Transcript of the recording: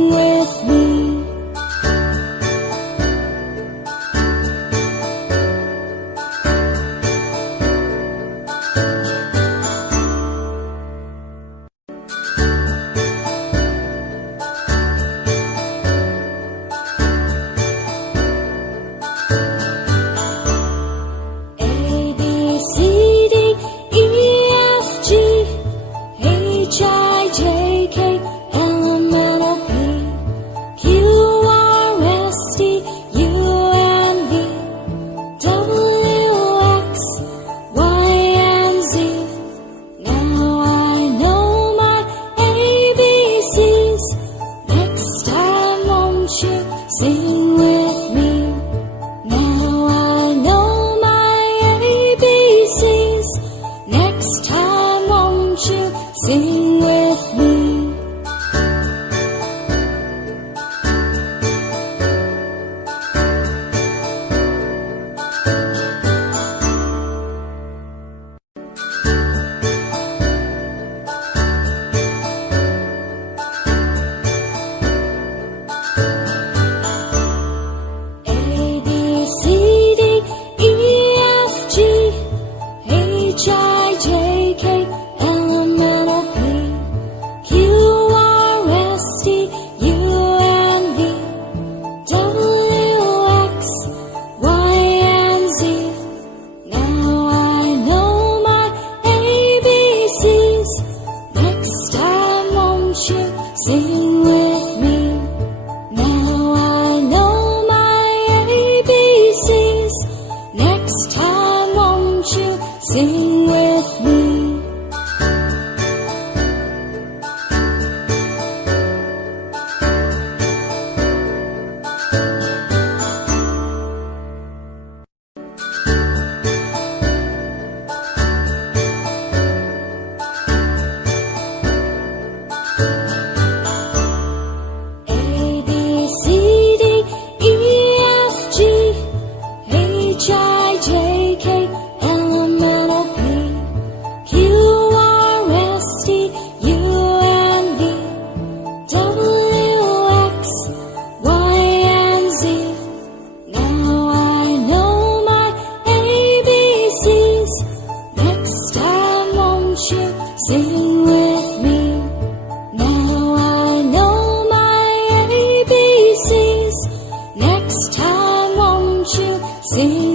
Sing with me. Sing with me. Now I know my ABCs. Next time won't you sing with me? Sing with me. Now I know my ABCs. Next time won't you sing with me? Sing with me. Now I know my ABCs. Next time won't you sing